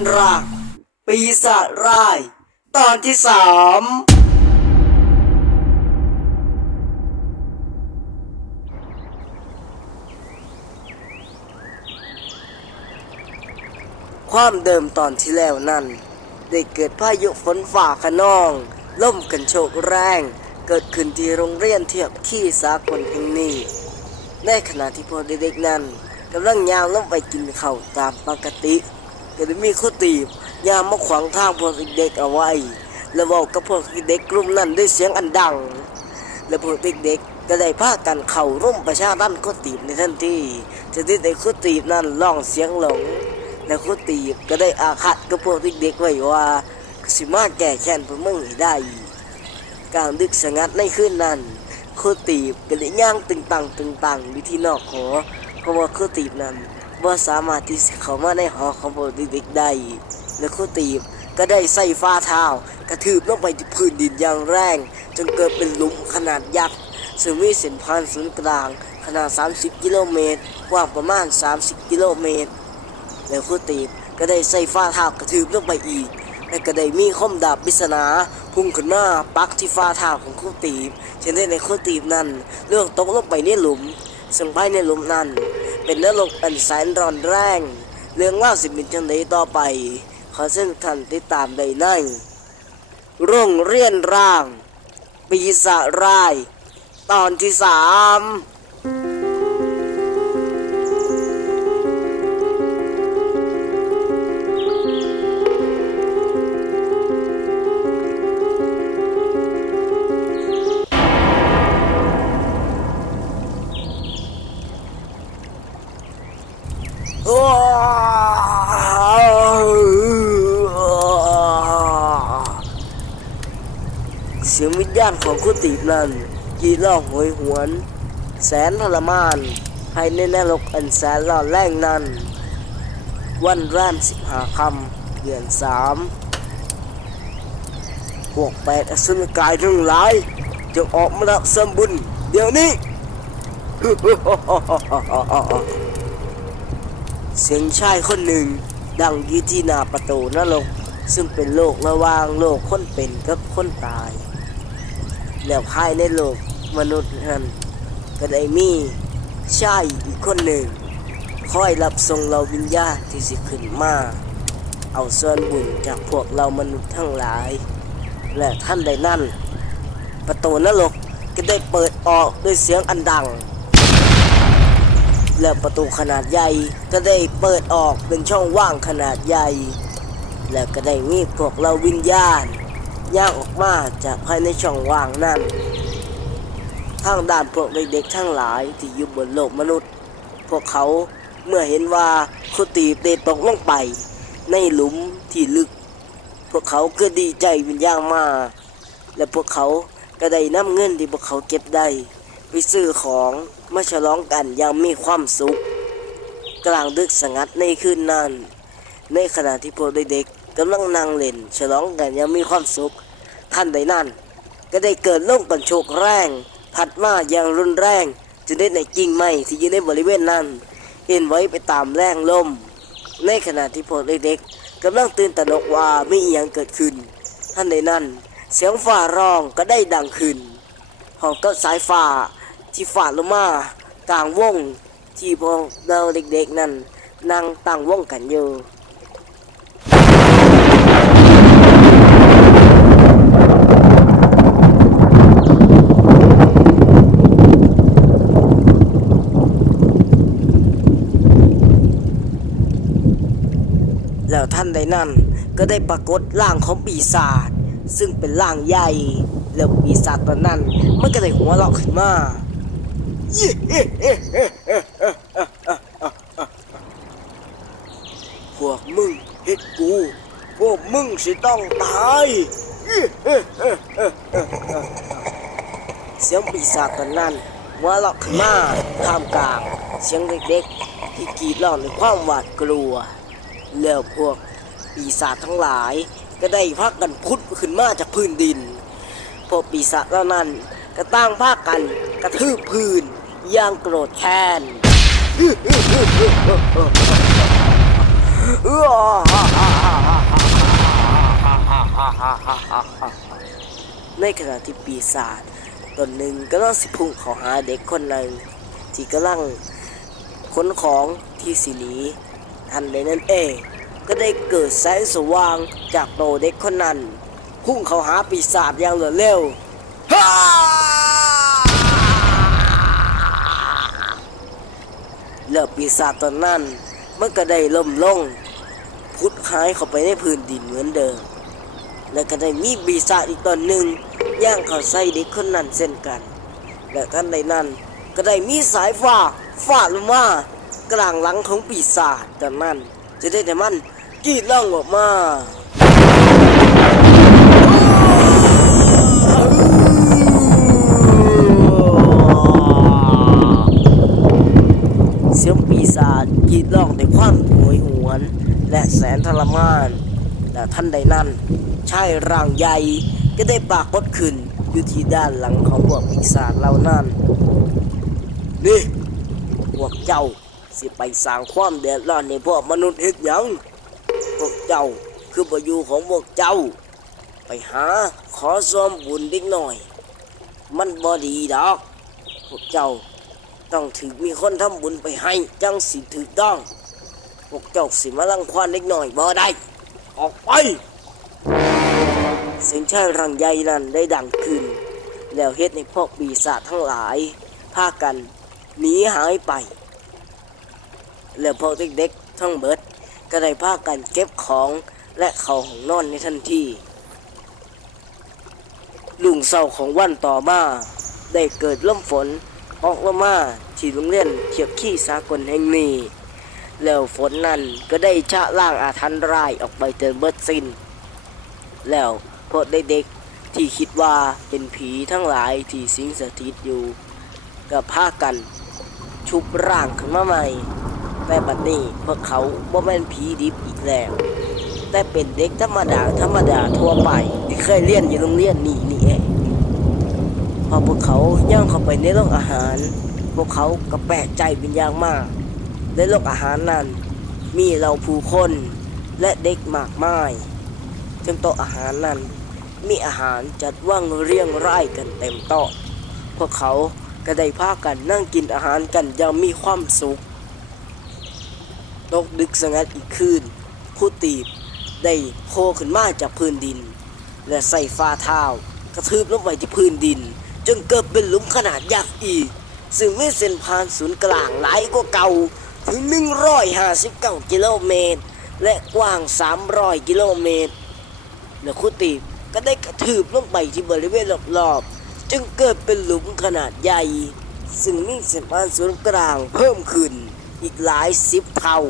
งเรียนราง ปีศาจร้าย ตอนที่สามความเดิมตอนที่แล้วนั้น ได้เกิดพายุฝนฝ่าขนอง ล่มกันโชกแรง เกิดขึ้นที่โรงเรียนเทียบขี้สากลแห่งนี้ ในขณะที่พวกเด็กๆนั้นกำลังยางลงไปกินข้าวตามปกติ ก็ได้มีข้ตีบยามมาขวางทางพวกเด็กเอาไว้ แล้วบอกกับพวกเด็กกลุ่มนั้นด้วยเสียงอันดัง และพวกเด็กๆก็ได้พากันเข่าร่มประชาด้านข้ตีบในทันทีจะได้ในข้ตีบนั้นร้องเสียงหลงและข้ตีบก็ได้อาฆาตกับพวกเด็กๆไว้ว่าสิมาแก่แค้นพวกมึงให้ได้กลางดึกสงัดในคืนนั้นโคตีบก็ได้ย่างตึงตังตึงตังอยู่ที่นอกหอเพราะว่าโคตีบนั้น ว่าสามารถที่เข้ามาในหอของพวกเด็กๆได้ และโคตีบก็ได้ใส่ฟ้าเท้ากระทืบลงไปที่พื้นดินอย่างแรง จนเกิดเป็นหลุมขนาดยักษ์ซึ่งมีเส้นผ่านศูนย์กลาง ขนาด 30 กิโลเมตรกว้างประมาณ 30 กิโลเมตร แล้วครูตีบก็ได้ใส่ฟ้าเท้ากระทืบลงไปอีกและก็ได้มีคมดาบปริศนา พุ่งขึ้นมาปักที่ฟ้าเท้าของครูตีบเช่นได้ในครูตีบนั้นเรื่องตกลงไปในหลุม ซึ่งภายในหลุมนั้น เป็นนรกอันแสนร้อนแรง เรื่องว่าสิเป็นจังไดต่อไป ขอเส้นทันติดตามได้ในโรงเรียนร่าง ปีศาจร้าย ตอนที่สาม ของคุณตีบนั้นยีร้องโหยหวน แสนทรมานภายในนรกอันแสนร้อนแรงนั้น วันแร่านสิบหาคำเดือนสามพวกแปดอสุรกายทั้งหลายจงออกมารับสมบุญเดี๋ยวนี้ เสียงชายคนหนึ่ง ดังยี่ที่หน้าประตูนรกซึ่งเป็นโลกระว่างโลกคนเป็นกับคนตาย แล้วภายในโลกมนุษย์นั้นก็ได้มีชายอีกคนหนึ่ง คอยรับส่งเราวิญญาณที่สิขึ้นมา เอาส่วนบุญจากพวกเรามนุษย์ทั้งหลาย และท่านใดนั้นประตูนรกก็ได้เปิดออกด้วยเสียงอันดัง และประตูขนาดใหญ่ก็ได้เปิดออกเป็นช่องว่างขนาดใหญ่ และก็ได้มีพวกเราวิญญาณ ย่างออกมาจากภายในช่องว่างนั้นทางด้านพวกเด็กๆทั้งหลายที่อยู่บนโลกมนุษย์ พวกเขาเมื่อเห็นว่าคุตีบได้ตกลงไป ในหลุมที่ลึก พวกเขาก็ดีใจเป็นอย่างมากและพวกเขาก็ได้นำเงินที่พวกเขาเก็บได้ ไปซื้อของมาฉลองกันอย่างมีความสุข กลางดึกสงัดในคืนนั้น ในขณะที่พวกเด็กๆกำลังนั่งเล่นฉลองกันอย่างมีความสุข ท่านใดนั้น ก็ได้เกิดลมกันโชกแรง พัดมาอย่างรุนแรงจนได้ในกิ่งไม้ที่อยู่ในบริเวณนั้นเอ็นไว้ไปตามแรงลม ในขณะที่พวกเด็กๆกำลังตื่นตระหนกว่าไมีอีหยังเกิดขึ้น ท่านใดนั้น เสียงฟ้าร้องก็ได้ดังขึ้นพร้อมกับสายฟ้าที่ฝ่าลงมากลางวงที่พวกเราเด็กๆนั้นนั่งตั้งวงกันอยู่ แล้วท่านใดนั้น ก็ได้ปรากฏร่างของปีศาจซึ่งเป็นร่างใหญ่ แล้วปีศาจตอนนั้นมันก็ได้หัวเราะขึ้นมาพวกมึงเฮ็ดกู พวกมึงสิต้องตายเสียงปีศาจตอนนั้นหัวเราะขึ้นมาท่ามกลางเสียงเด็กๆที่กรีดร้องด้วยความหวาดกลัว แล้วพวก ปีศาจทั้งหลาย ก็ได้พักกันพุดขึ้นมาจากพื้นดิน พวกปีศาจเหล่านั้นก็ตั้งพากันกระทืบพื้นย่างโกรธแค้นในขณะที่ปีศาจตนหนึ่งก็ต้องสิพุ่งเขาหาเด็กคนหนึ่งที่กำลังขนของที่สิหนีทันใดนั้นเอง ก็ได้เกิดแสงสว่างจากโตเด็กคนนั้น พุ่งเขาหาปีศาจอย่างรวดเร็วฮ่าแล้วปีศาจตนนั้นมันก็ได้ล่มลง พุดหายเข้าไปในพื้นดินเหมือนเดิม และก็ได้มีปีศาจอีกตนหนึ่งย่างเข้าใส่เด็กคนนั้นเช่นกัน และท่านใดนั้นก็ได้มีสายฟ้าฟาดลงมากลางหลังของปีศาจตอนนั้นจะได้แต่มัน กรีดร้องออกมาเสียงปีศาจกรีดร้องด้วยความโหยหวน และแสนทรมานและท่านใดนั้นชายร่างใหญ่ก็ได้ปรากฏขึ้นอยู่ที่ด้านหลังของพวกปีศาจเหล่านั้น นี่พวกเจ้าสิไปสร้างความเดือดร้อนในพวกมนุษย์เฮ็ดหยัง เจ้า คือประโยชน์ของพวกเจ้า ไปหาขอส่วนบุญเด็กหน่อย มันบ่ดีดอก พวกเจ้าต้องถือมีคนทำบุญไปให้จังสิถูกต้องพวกเจ้าสิมาลังควานเล็กหน่อยบ่ได้ ออกไปเสียงชายรังใหญ่นั้นได้ดังขึ้น แล้วเฮ็ดให้พวกปีศาจทั้งหลายพากันหนีหายไป แล้วพวกเด็กๆทั้งเบิด ก็ได้พากันเก็บของและเข้าห้องนอนในทันทีลุงเศร้าของวันต่อมา ได้เกิดลมฝนออกลงมาที่โรงเรียนเทียบขี้สากลแห่งนี้ แล้วฝนนั้นก็ได้ชะล่างอาถรรพ์ร้ายออกไปเตือนเบิดสิ้น แล้วพวกเด็กๆที่คิดว่าเป็นผีทั้งหลายที่สิงสถิตอยู่ ก็พากันชุบร่างขึ้นมาใหม่ แต่บัดนี้พวกเขาบ่แม่นผีดิบอีกแล้ว แต่เป็นเด็กธรรมดาธรรมดาทั่วไป ที่เคยเรียนอยู่โรงเรียนนี้นี่เองพอพวกเขาย่างเข้าไปในโรงอาหาร พวกเขาก็แปลกใจเป็นอย่างมาก ในโรงอาหารนั้น มีเราผู้คนและเด็กมากมายจนโต๊ะอาหารนั้น มีอาหารจัดว่างเรียงรายกันเต็มโต๊ะพวกเขาก็ได้พากันนั่งกินอาหารกันอย่างมีความสุข ตกดึกสงัดอีกคืนครู่ตีบได้โผล่ขึ้นมาจากพื้นดิน และใส่ฝ่าเท้ากระทืบลงไปที่พื้นดิน จนเกิดเป็นหลุมขนาดยักษ์อีก ซึ่งมีเส้นผ่านศูนย์กลางหลายกว่าเก่าถึง 159 กิโลเมตร และกว้าง 300 กิโลเมตร และครู่ตีบก็ได้กระทืบลงไปที่บริเวณรอบๆ จึงเกิดเป็นหลุมขนาดใหญ่ ซึ่งมีเส้นผ่านศูนย์กลางเพิ่มขึ้น อีกหลายสิบเท่า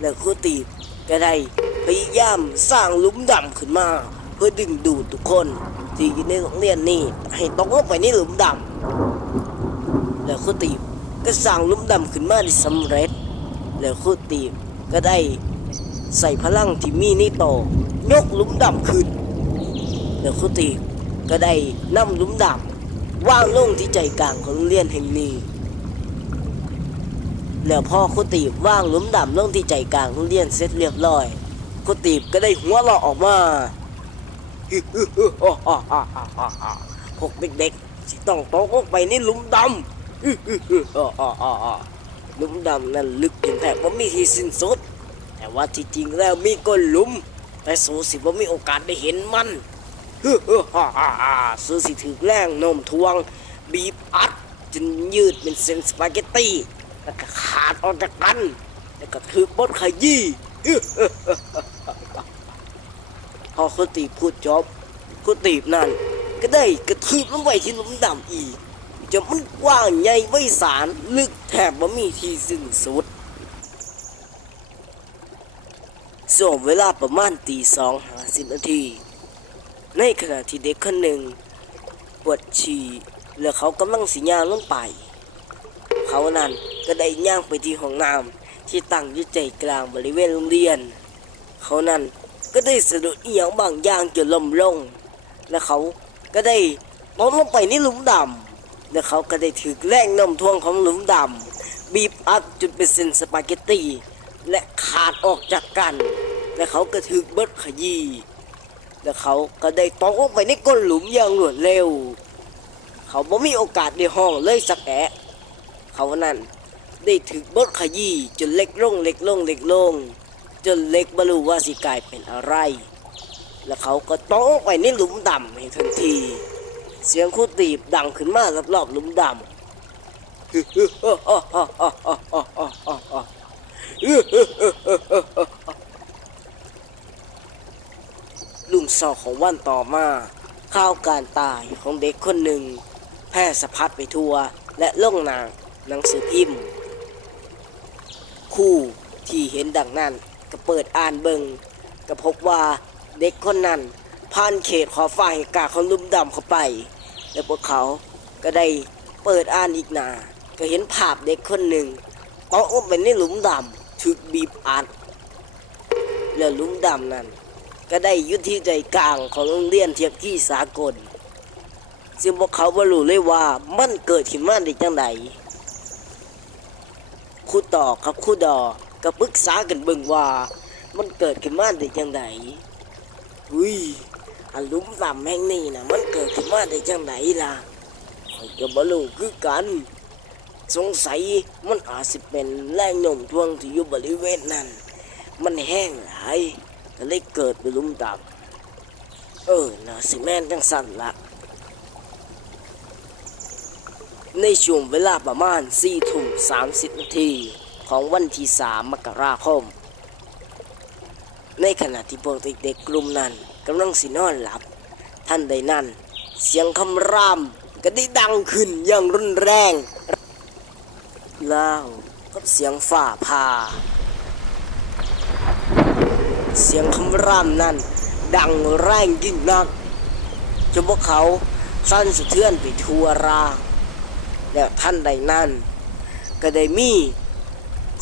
และครูตีบก็ได้พยายามสร้างลุมดำขึ้นมา เพื่อดึงดูดทุกคนที่อยู่ในโรงเรียนนี้ให้ตกลงไปในหลุมดำและครูตีบก็สร้างลุมดำขึ้นมาได้สำเร็จ แล้วครูตีบก็ได้ใส่พลังที่มีในี่โตยกลุมดำขึ้น แล้วครูตีบก็ได้นำลุมดำวางลงที่ใจกลางของโรงเรียนแห่งนี้ แล้วพ่อคุตีบว่างหลุมดำลงที่ใจกลางโรงเรียนเสร็จเรียบร้อยคุตีบก็ได้หัวเราะออกมาพวกเด็กๆที่ต้องตกลงไปในหลุมดำหลุมดำนั้นลึกจนแทบว่ามีที่สิ้นสุด แต่ว่าที่จริงแล้วมีก้นหลุม แต่สูสิว่ามีโอกาสได้เห็นมันสูสิถือแรงโน้มทวง บีบอัดจนยืดเป็นเส้นสปาเกตตี้ แล้วก็ขาดออกจากกัน แล้วก็ถือบดขยี้พอคุณตีพูดจบคุณตีนั่น ก็ได้กระทืบลงไปที่ลุมดำอีกจนมันกว้างใหญ่ไพศาลลึกแทบบ่มีที่สิ้นสุดส่วงเวลาประมาณตีสองหาสิบนาที ในขณะที่เด็กคนหนึ่งปวดฉี่แล้วเขากำลังสิย่างลงไป เขานั้น ก็ได้ย่างไปที่ห้องน้ำที่ตั้งอยู่ใจกลางบริเวณโรงเรียน เขานั้นก็ได้สะดุดเอียงบางอย่างจนล้มลง และเขาก็ได้ตกลงไปในหลุมดำและเขาก็ได้ถือแรงน้มถ่วงของหลุมดำบีบอัดจนเป็นเส้นสปาเกตตีและขาดออกจากกัน และเขาก็ถึกเบิดขยี้และเขาก็ได้ตกลงไปในก้นหลุมอย่างรวดเร็ว เขาบ่มีโอกาสได้ห้องเลยสักแอะเขานั้น ได้ถึกบดขยี้จนเล็กลงเล็กลงเล็กลง จนเล็กบรู้ว่าสิกลายเป็นอะไร แล้วเขาก็ตกไปในหลุมดำในทันที เสียงคู่ตีบดังขึ้นมารอบๆหลุมดำลุงซอกของวันต่อมาข่าวการตายของเด็กคนหนึ่ง แพร่สะพัดไปทั่ว และล่งหนางหนังสือพิมพ์ คู่ที่เห็นดังนั้นก็เปิดอ่านเบิงก็พบว่าเด็กคนนั้นผ่านเขตขอบฟ้าแห่งกาของลุ่มดำเข้าไป และพวกเขาก็ได้เปิดอ่านอีกหนา ก็เห็นภาพเด็กคนหนึ่งตกลงไปในหลุมดำถูกบีบอัด แล้วหลุมดำนั้น ก็ได้ยุทธิใจกลางของโรงเรียนเทียบที่สากล ซึ่งพวกเขาบ่รู้เลยว่ามันเกิดขึ้นมาได้จังได ครูต่อกับครูดอก็ปรึกษากันเบิ่งว่า มันเกิดขึ้นมาได้จังไดอุ้ยอันลุมดำแห่งนี้นะมันเกิดขึ้นมาได้จังไดล่ะข้อยก็บ่รู้คือกัน สงสัยมันอาจสิเป็นแรงโน้มถ่วงที่อยู่บริเวณนั้น มันแห้งหลายก็เลยเกิดเป็นหลุ่มดำเออน่าสิแม่นจังสั่นละ ในช่วงเวลาประมาณ4ทุ่ม30 นาทีของวันที่ 3 มกราคม ในขณะที่พวกเด็กๆกลุ่มนั้นกำลังสินอนหลับ ท่านใดนั้น เสียงคำรามก็ได้ดังขึ้นอย่างรุนแรงแล้วกับเสียงฝ่าผ่า เสียงคำรามนั้น ดังแรงยิ่งนักจนพวกเขาสั่นสะเทือนไปทั่วราง แล้วท่านใดนั้น ก็ได้มี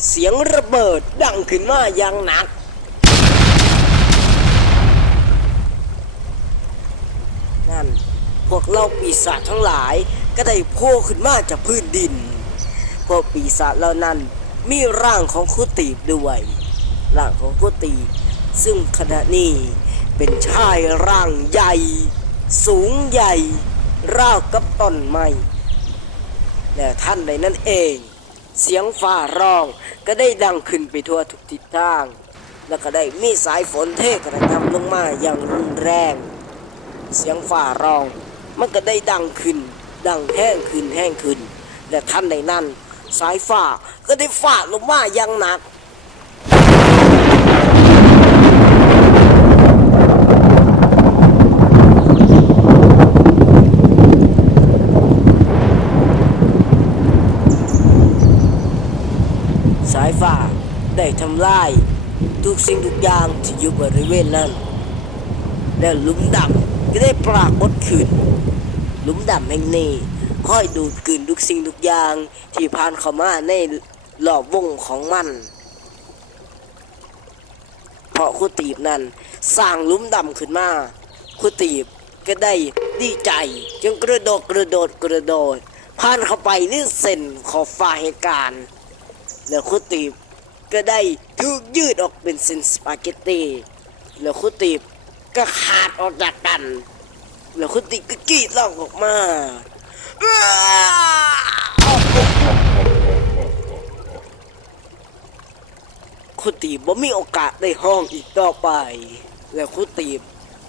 เสียงระเบิดดังขึ้นมาอย่างหนัก นั่นพวกเราปีศาจทั้งหลายก็ได้โผล่ขึ้นมาจากพื้นดิน พวกปีศาจเหล่านั้นมีร่างของคุตีบด้วย ร่างของคุตีซึ่งขณะนี้เป็นชายร่างใหญ่ สูงใหญ่ราวกับต้นไม้ และท่านใดนั่นเอง เสียงฟ้าร้องก็ได้ดังขึ้นไปทั่วทุกทิศทาง แล้วก็ได้มีสายฝนเทกระทำลงมาอย่างรุนแรง เสียงฟ้าร้องมันก็ได้ดังขึ้น ดังแห้งขึ้นแห้งขึ้น และท่านใดนั้น สายฟ้าก็ได้ฟาดลงมาอย่างหนัก สายฟ้า ได้ทำลายทุกสิ่งทุกอย่างที่อยู่บริเวณนั้น และหลุมดำก็ได้ปรากฏขึ้น หลุมดำแห่งนี้ค่อยดูดกลืนทุกสิ่งทุกอย่างที่ผ่านเข้ามาในรอบวงของมัน เพราะคุตีบนั้นสร้างหลุมดำขึ้นมาคุตีบก็ได้ดีใจจึงกระโดดกระโดดกระโดดผ่านเข้าไปในเส้นขอบฟ้าแห่งการแล้วคุตีบ ก็ได้ถูกยืดออกเป็นเส้นสปาเกตตีแล้วคุตีบก็ขาดออกจากกัน แล้วคุตีบก็กรีดร้องออกมาคุตีบบ่มีโอกาสได้ห้องอีกต่อไป แล้วคุตีบ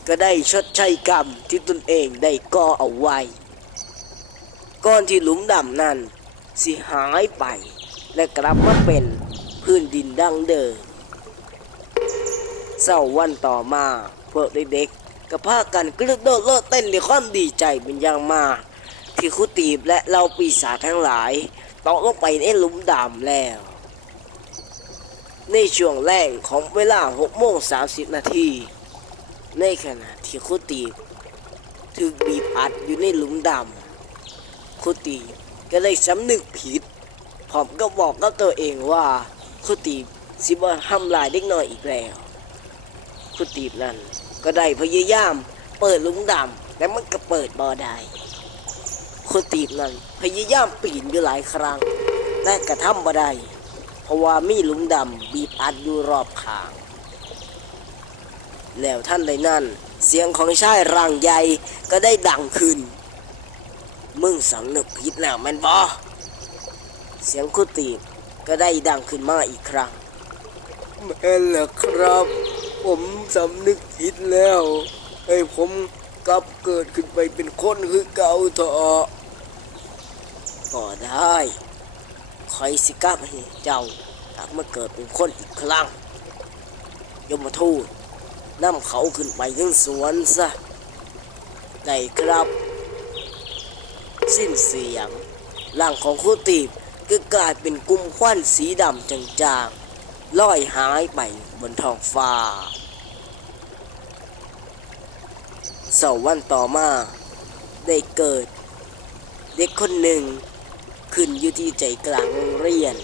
ก็ได้ชดใช้กรรมที่ตนเองได้ก่อเอาไว้ก่อนที่หลุมดำนั้นสิหายไปและกลับมาเป็น พื้นดินดังเดิมเศร้าวันต่อมาพวกเด็กๆก็พากันกระโดดโลดเต้นด้วยความดีใจเป็นอย่างมากที่ครูตีบและเราปีศาจทั้งหลายตกลงไปในหลุมดำแล้ว ในช่วงแรกของเวลา6โมง30 นาทีในขณะที่ครูตีบถูกบีบอัดอยู่ในหลุมดำคุตีบก็เลยสำนึกผิดพร้อมก็บอกกับตัวเองว่า คุตีบสิบ่ทำลายเด็กน้อยอีกแล้ว คุตีบนั้นก็ได้พยายาม เปิดลุมดำแต่มันก็เปิดบ่ได้คุตีบนั้นพยายามปีนอยู่หลายครั้งแต่กระทำบ่ได้พราะว่ามีลุมดำบีบอัดอยู่รอบขาง แล้วท่านใดนั้นเสียงของชายร่างใหญ่ก็ได้ดังขึ้น มึงสำนึกผิดแล้วแม่นบอเสียงคุตีบ ก็ได้ดังขึ้นมาอีกครั้งแม่นแล้วครับ ผมสำนึกผิดแล้วให้ผมกลับเกิดขึ้นไปเป็นคนคือเก่าเถอะก็ได้คอยสิกลับให้เจ้ากลับมาเกิดเป็นคนอีกครั้งยมทูตนำเขาขึ้นไปยังสวนซะได้ครับ สิ้นเสียงร่างของครูตีบ ก็กลายเป็นกลุ่มควันสีดำจางๆลอยหายไปบนท้องฟ้าสองวันต่อมา ได้เกิด เด็กคนหนึ่ง ขึ้นอยู่ที่ใจกลางโรงเรียน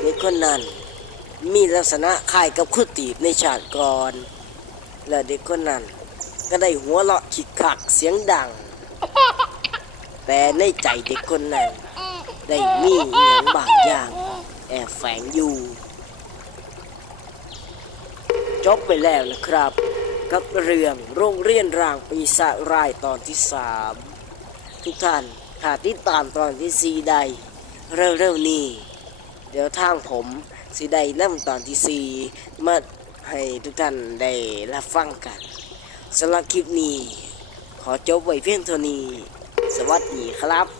เด็กคนนั้นมีลักษณะคล้ายกับครูตีบในชาติก่อน และเด็กคนนั้นก็ได้หัวเราะขิกขักเสียงดัง แต่ในใจเด็กคนนั้น ได้มีอหย่างบางอย่าง แอบแฝงอยู่ จบไปแล้วนะครับ กับเรื่องโรงเรียนร่างปีศาจร้ายตอนที่สามทุกท่านถ้าติดตามตอนที่สี่ได้เร็วๆนี้ เดี๋ยวทางผมสิได้นำตอนที่สี่มาให้ทุกท่านได้รับฟังกันสำหรับคลิปนี้ ขอจบไว้เพียงเท่านี้ สวัสดีครับ